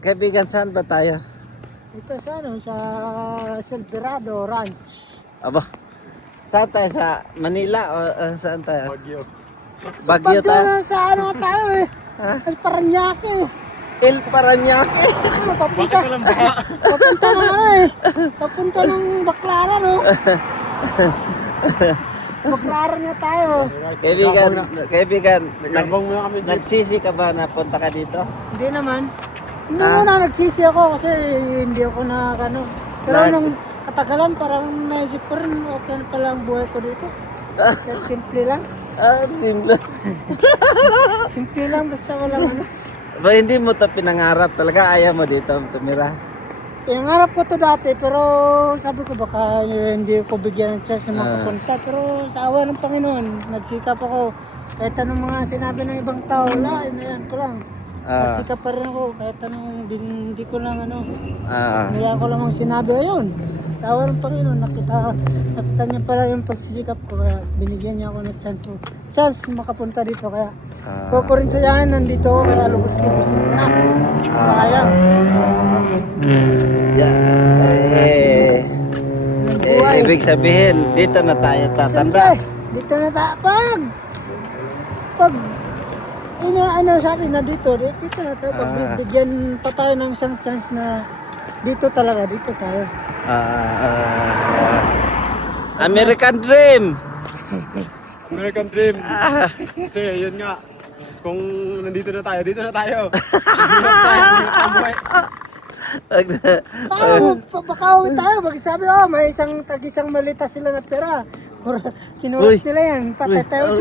Kaibigan, saan ba tayo? Ito sa ano, sa Silverado Ranch. Aba, saan tayo? Sa Manila o saan tayo? Bagyo. Baguio tayo? Sa ano tayo eh. Ha? Ay, Paranaque. El Parañaque. Papunta. Bakit walang baka? Papunta ng ano eh. Papunta ng Baclaran no. Baclaran na tayo. Kaibigan, Nagabang muna kami dito. nagsisi ka ba na punta ka dito? Hindi naman. Hindi Ah. muna nagsisi ako kasi hindi ako na ano. Pero Lag- nung katagalan parang naisip ko rin okay na pala ang buhay ko dito. Kaya simple lang. Simple. Simple lang basta walang ano. Ba hindi mo to pinangarap talaga? Ayaw mo dito tumira? Pinangarap ko to dati pero sabi ko baka hindi ko bigyan ng chance na Ah. makapunta. Pero sa awa ng Panginoon, nagsikap ako. Kahit anong mga sinabi ng ibang tao, wala, inayan ko lang. Ah, Nagsikap pa rin ako kahit anong hindi ko lang ano. ah, Kaya ko lang ang sinabi ayun. Sa awa ng Panginoon, nakita niya pala yung pagsisikap ko. Kaya binigyan niya ako ng chance makapunta dito. Kaya ko rin sayahan nandito ako. Kaya lubos-lubos ko na. Sayang. yeah. Buhay. Ibig sabihin, dito na tayo tatanda. Siyempre, dito na tayo. Pag ano sa atin na dito na tayo. Pag Ah. bigyan pa tayo ng isang chance na dito talaga, dito tayo. American Dream! American Dream. Kasi yun nga. Kung nandito na tayo, dito na tayo. Hirap tayo. Hirap ang buhay. Baka uwi tayo, magsabi, may isang tag-isang malita sila na pera. Uy. Kinuha nila yan, patay tayo.